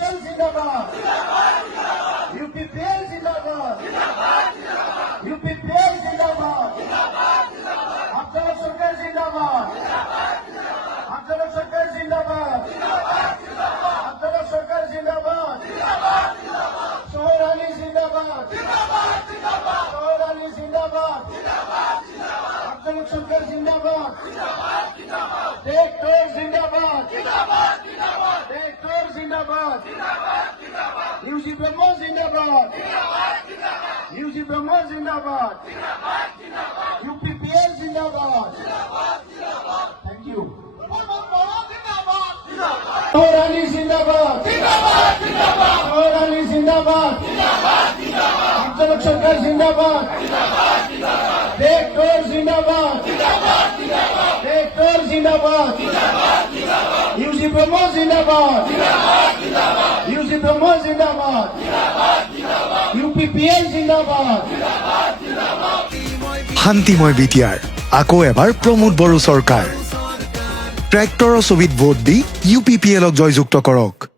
UPPL जिंदाबाद UPPL जिंदाबाद UPPL जिंदाबाद अफजल हक सरकार जिंदाबाद अफजल हक सरकार जिंदाबाद अफजल हक सरकार जिंदाबाद सोहेल अली जिंदाबाद सोहेल अली जिंदाबाद अफजल हक सरकार जिंदाबाद ट्रैक्टर जिंदाबाद ट्रैक्टर जिंदाबाद यूजी ब्रह्म जिंदाबाद यूजी ब्रह्म जिंदाबाद UPPL जिंदाबाद थैंक यू सोहेल अली जिंदाबाद सोहेल अली जिंदाबाद अफजल हक सरकार जिंदाबाद ट्रैक्टर जिंदाबाद ट्रैक्टर जिंदाबाद यूजी ब्रह्म जिंदाबाद यूजी ब्रह्म जिंदाबाद UPPL जिंदाबाद শান্তিময় বিটিয়াৰ আকৌ এবাৰ প্ৰমোদ বড়ো চৰকাৰ ট্ৰেক্টৰৰ ছবিত ভোট দি UPPLক জয়যুক্ত কৰক।